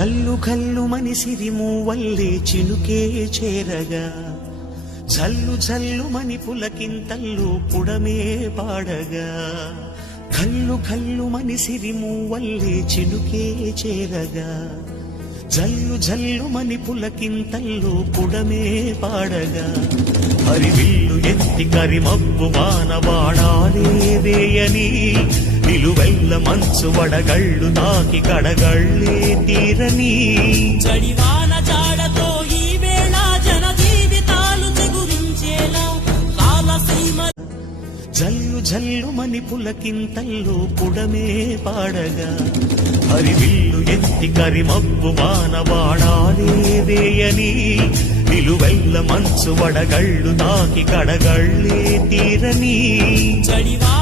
కల్లు కల్లు మనిసిరి మూవల్లే చినుకే చేరగా జల్లు జల్లు మని పులకింతల్లు పుడమే పాడగా కల్లు కల్లు మనిసిరి మూవల్లే చినుకే చేరగా జల్లు జల్లు మని పులకింతల్లు పుడమే పాడగా హరివిల్లు ఎత్తి కరిమబ్బు వానవాడాలే వేయని నిలువెల్ల మంచు వడగళ్ళు తాకి కడగళ్ళే తీరని చడివాన జాడతో ఈ వేళ జన జీవితాలు చిగురించేలా కాలసీమ జల్లు జల్లు మని పులకింతల్లు పుడమే పాడగా హరివిల్లు ఎత్తి కరిమబ్బు వానవాడాలే వేయని నిలువెల్ల మంచు వడగళ్ళు తాకి కడగళ్ళే తీరని చడివాన